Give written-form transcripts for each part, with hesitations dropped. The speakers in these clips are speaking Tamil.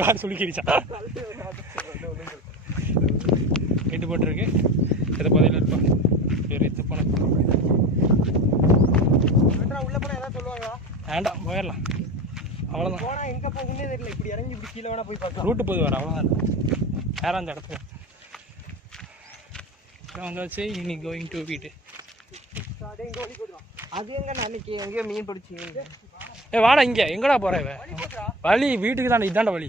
கார் சுளுக்கிடுச்சா கெட்டு போட்டுருக்கு. எதை பதில் இருப்பா வேறு எத்து போன உள்ள போனால் ஏதாவது சொல்லுவாங்க. வேண்டாம் போயிடலாம் அவ்வளோதான். போனால் எங்கே போகுன்னே தெரியல. இப்படி இறங்கி இப்படி கீழே வேணா போய் பார்க்கலாம். ரூட்டு போய் வர அவ்வளோதான். வேறு அந்த இடத்துக்கு வந்தாச்சு. இனி கோயிங் டு வீட்டு. அது எங்க அன்னைக்கு எங்கேயோ மீன் பிடிச்சிங்க. வாடா இங்கே எங்கடா போகிற வழி வீட்டுக்கு தாண்டா. இதாண்டா வழி.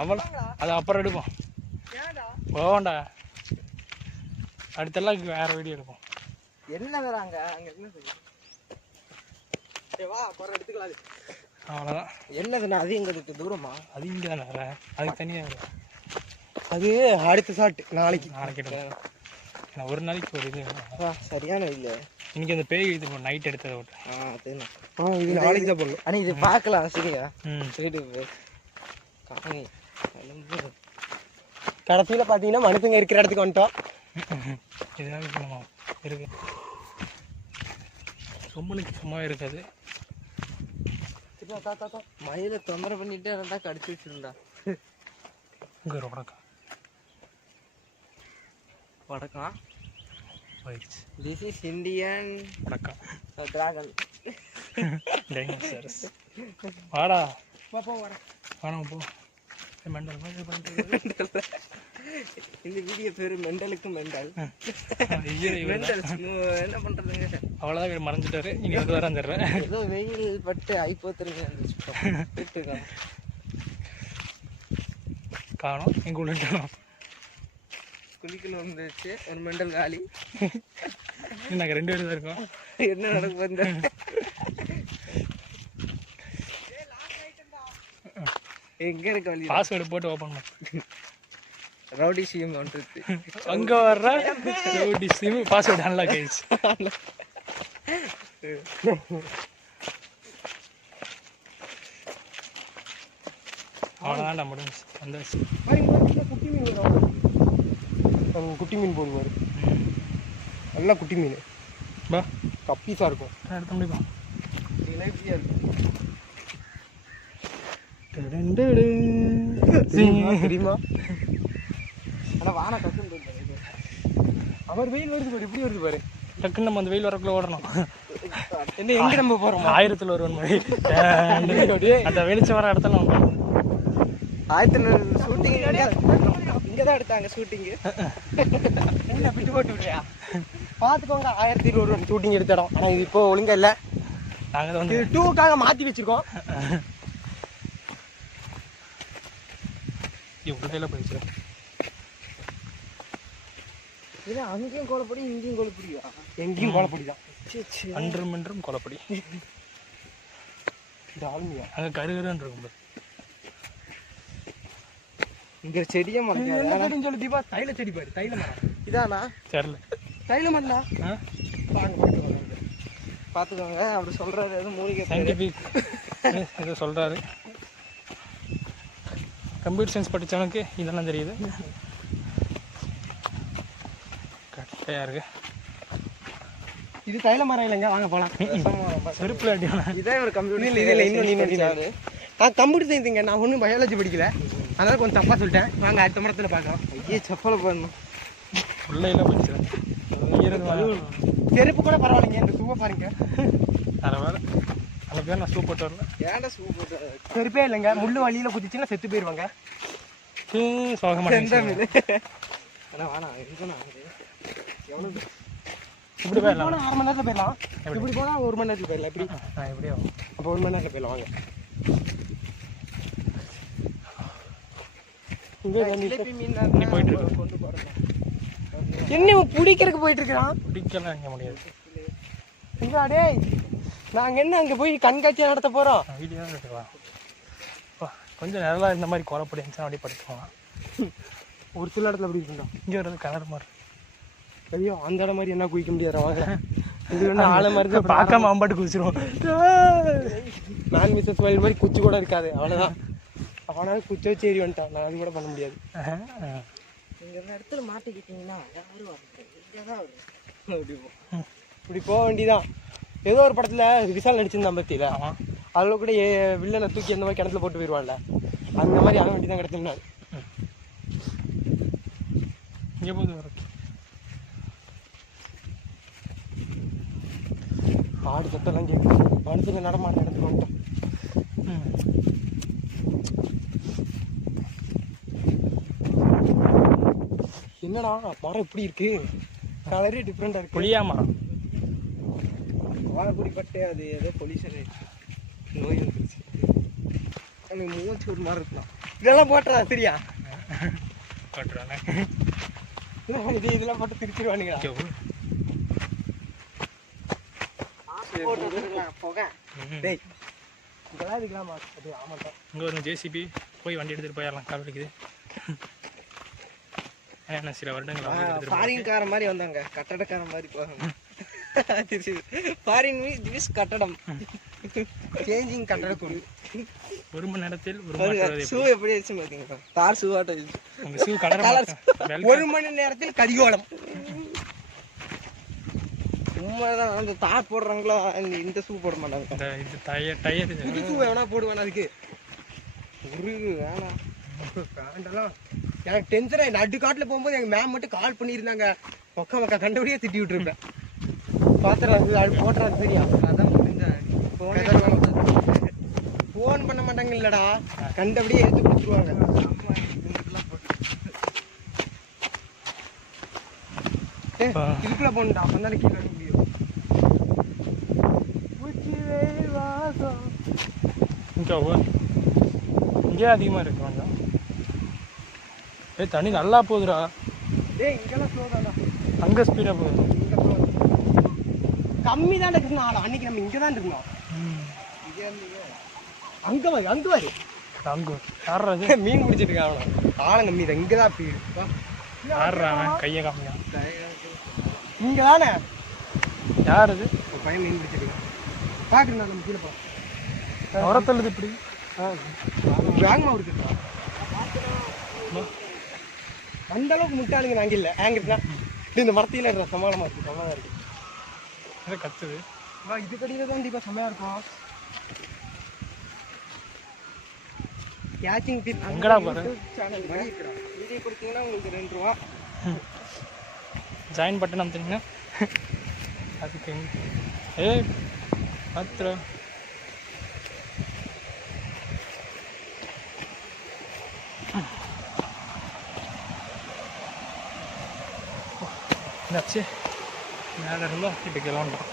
அவ்வளோ அது அப்புறம் எடுப்போம். போவேண்டா அடுத்தெல்லாம் வேறு வீடியோ எடுப்போம். என்ன வராங்க அங்கே என்ன செய்யும். வா அப்புறம் எடுத்துக்கலாம். அவ்வளோதான். என்னதுண்ணா அது எங்கே தூரமா? அது இங்கே தானே வர. அதுக்கு தனியாக வரும். அது அடுத்த ஷாட் நாளைக்கு நான் ஒரு நாளைக்கு ஒரு இது சரியான இல்லை. இன்னைக்கு அந்த பேய் இது நைட் எடுத்ததை விட்டு. இது நாளைக்கு தான் போடணும். ஆனால் இது பார்க்கலாம். சரியா சரி. கடைசியில் பார்த்தீங்கன்னா மனுஷங்க இருக்கிற இடத்துக்கு வந்துட்டோம். இதெல்லாம் இருக்கு. ரொம்பனுக்கு சும்மா இருக்காது. மயில தொந்தரை பண்ணிட்டு இருந்தா கடிச்சு வச்சிருந்தா. இங்கே ஒரு வடக்கம் திஸ் இஸ் இந்தியன் வடக்கம் டிராகன் டைனோசரஸ். வாடா வாடா போ. மெண்டல் பண்ணிட்டு இந்த வீடியோ பேரு மெண்டலுக்கு மெண்டல். என்ன பண்றதுங்க. அவ்வளோதான் மறைஞ்சிட்டாரு. இனி வந்து வர வந்துடுறேன். ஏதோ வெயில் பட்டு ஐப்போத்துருங்க காணும். எங்கள் உள்ள குளிக்கல வந்துச்சு. ஒரு மெண்டல் காலி. நாங்கள் 2 பேர் தான் இருக்கோம். என்ன நடக்க வந்து எங்க இருக்க வழி. பாஸ்வேர்டு போட்டு ஓப்பன் பண்ண. ரவுடி சிம் வந்துருச்சு. அங்கே வர்ற ரவுடி சிம் பாஸ்வேர்டு அன்லாக் ஆயிடுச்சு. அவ்வளோதான்டா முடிஞ்சு வந்தாச்சு. குட்டி மீன் வரும். குட்டி மீன் போடுவார். நல்லா குட்டி மீன் பா கப்பீஸாக இருக்கும். எடுத்த முடியுமா லைஃப்ஸியாக இருக்கும். தெரியுமா? ஆனால் வான கஷ்டம். அவர் வெயில் வருது பாரு. எப்படி வருது பாரு. டக்குன்னு நம்ம அந்த வெயில் வரக்குள்ள ஓடணும். என்ன எங்கே நம்ம போகிறோம்? 1000ல் ஒருவன் மாதிரி அந்த வெளிச்சம் வர இடத்துல நம்ம 1000 ஷூட்டிங் இங்கே தான் எடுத்தாங்க. ஷூட்டிங்கு என்ன விட்டு போட்டு விட்றியா? பார்த்துக்கோங்க. 1000ல் ஒருவன் ஷூட்டிங் எடுத்த இடம். ஆனால் இது இப்போ ஒழுங்கா இல்லை. நாங்கள் வந்து 2க்காக மாற்றி வச்சுருக்கோம். இவ்வளோ போயிடுச்சு. இது அங்கேயும் கோலப்படி இங்கேயும் கோலப்படியா? எங்கேயும் கோலப்படி தான். அன்றும் என்றும் கோலப்படி. இது ஆளுமையா? அங்கே கருகருன்னு இருக்கும். இங்கே செடியே மரம் சொல்லி தீபா. தைல செடி பாரு. தைல மரம் இதானா? தெரியல. தைல மரம்டா. பார்த்துக்கோங்க. அப்படி சொல்கிறாரு. எதுவும் மூலிகை சயின்டிஃபிக் ஏதோ சொல்கிறாரு. கம்ப்யூட்டர் சயின்ஸ் படித்தவனுக்கு இதெல்லாம் தெரியுது. கட்டையாக இருக்கு. இது தைல மரம் இல்லைங்க. வாங்க போகலாம். செருப்பில் அடிக்கலாம். இதே ஒரு கம்ப்யூட்டர். இதில் இன்னும் நான் கம்ப்யூட்டர் சயின்ஸுங்க. நான் ஒன்றும் பயாலஜி படிக்கல. அதனால கொஞ்சம் தப்பாக சொல்லிட்டேன். வாங்க அடுத்த மரத்தில் பார்க்கலாம். ஐயே செப்பலை போடணும். உள்ளையில் போச்சு. செருப்பு கூட பரவாயில்லைங்க. இந்த ஷூவை பாருங்க. அதில் வேறு அந்த பேர் நான் ஷூ போட்டு வரல. ஏன்டா ஷூ போட்டு? செருப்பே இல்லைங்க. முள்ளு வழியில் குதிச்சுன்னா செத்து போயிடுவாங்க. சோகமாக ஆனால் வேணாம். இருக்குண்ணா எவ்வளோ இப்படி போயிடலாம். 1/2 மணி நேரத்தில் போயிடலாம். இப்படி போனால் 1 மணி நேரத்தில் போயிடலாம். எப்படி எப்படியோ அப்போ 1 மணி நேரத்தில் போயிடலாம். வாங்க. போயிட்டு இருக்கு. என்ன பிடிக்கிறதுக்கு போயிட்டு இருக்கிறான்? பிடிக்கலாம் அங்கே முடியாது. டே நாங்கள் என்ன அங்கே போய் கண்காட்சியை நடத்த போகிறோம். வீடியோ தான் எடுத்துக்கலாம். கொஞ்சம் நல்லா இந்த மாதிரி கோலப்படி இருந்துச்சுன்னா அப்படியே படிச்சுக்கலாம். ஒரு சில இடத்துல அப்படி இருக்குண்டா. இங்கே வரது கலர் மாதிரி. ஐயோ அந்த இடம் மாதிரி என்ன குதிக்க முடியாது. வாங்க. இது ஒன்று ஆளை மாதிரி தான். பார்க்காம அம்பாட்டு குதிச்சிருவோம். நான் மிஸ்ஸஸ் வயல் மாதிரி குச்சி கூட இருக்காது. அவ்வளோதான். அவனால குச்சி வச்சு ஏறி வந்துட்டான். நான் அது கூட பண்ண முடியாது. இந்த இடத்துல மாட்டிக்கிட்டீங்கன்னா யாரும் இப்படி போக வேண்டியதான். ஏதோ ஒரு படத்தில் விசால் நடிச்சிருந்தான் பத்தியில. அதில் கூட வில்லனை தூக்கி அந்த மாதிரி கிணத்துல போட்டு போயிடுவான்ல. அந்த மாதிரி ஆக வேண்டி தான் கிடச்சோம்னா இங்கே போகுது வர ஆடு சட்டெல்லாம் கேட்கும். மனுஷங்க நடமாட்ட இடத்துக்கு வந்துட்டோம். என்னடா மரம் இப்படி இருக்கு, கலரே டிஃப்ரெண்டா இருக்கு. புளியா மரம் வாழைக்குடிப்பட்டு அது ஏதோ பொல்யூஷன் ஆயிடுச்சு, நோய் வந்துருச்சு. எனக்கு மூச்சு ஒரு மாதிரி இருக்கலாம். இதெல்லாம் போட்டுறா சரியா போட்டுருவாங்க. இதெல்லாம் போட்டு திருச்சிருவானுங்க. இங்கே ஒரு ஜேசிபி போய் வண்டி எடுத்துகிட்டு போயிடலாம். கால் வலிக்குது. ஏன்னா சில வருடங்கள் ஃபாரின்கார மாதிரி வந்தாங்க, கட்டடக்கார மாதிரி போவாங்க. ஃபாரின் மீன்ஸ் கட்டடம், சேஞ்சிங் கட்டடக்குழு. ஒரு மணி நேரத்தில் ஷூ எப்படி வச்சு பார்த்தீங்க, தார் ஷூ ஆட்டம். ஷூ கலர் ஒரு மணி நேரத்தில் கரிகோலம். சும்மாதான் அந்த தார் போடுறாங்களோ இந்த ஷூ போட மாட்டாங்க. இது டயர் புது ஷூ வேணா போடுவேன். அதுக்கு ஒரு வேணாம் பேண்டெல்லாம் எனக்கு டென்ஷன் ஆகி நடுக்காட்டில் போகும்போது எங்கள் மேம் மட்டும் கால் பண்ணியிருந்தாங்க. மக்கா கண்டபடியே திட்டி விட்டுருப்பேன். பாத்திரம் அது போட்டுறாது சரியா. அதான் ஃபோன் பண்ண மாட்டாங்க இல்லடா, கண்டபடியே எடுத்து கொடுத்துருவாங்க. இதுக்குள்ள போகணுண்டா, அப்போ கீழே அடிக்க முடியும். இங்கே அதிகமாக இருக்கு கொஞ்சம். தண்ணி நல்லா போகுதுடா. இங்கெல்லாம் ஸ்லோ தான்டா, அங்கே ஸ்பீடாக போகுது. கம்மி தான் இருக்குண்ணா. அன்னைக்கு நம்ம இங்கே தான் இருக்கணும். அங்கே வாரு அங்கே வாரு அங்கே யார்றது மீன் பிடிச்சிட்டு இருக்கான். ஆழம் கம்மி தான், இங்கே தான் போயிடு. யார்றான் கையை காமியா இங்கே தானே. யார் அது? பையன் மீன் பிடிச்சிட்டு இருக்கான். பார்க்குறேன் நம்ம கீழே போ. உரத்தல்லுது இப்படி வேகமாக இருக்குதுண்ணா. அந்த அளவுக்கு முட்டாளுங்க நாங்கள் இல்லை. ஆங்கிருக்குண்ணா இந்த மரத்தையில் இருக்கிற சமாளமாக இருக்குது, சமாளமாக இருக்குது. கத்துது இது கடியில் தான் கண்டிப்பாக செம்மையாக இருக்கும். கேச்சிங் டிப் எங்கடா பாரு சேனல் வீடியோ கொடுத்தீங்கன்னா உங்களுக்கு 2 ரூபா. ஜாயின் பட்டன் அமுத்தினீங்கன்னா அதுக்கு 10 ரூபா. என்னாச்சு மேலே இருந்தால் கிட்ட கிளம்புறோம்.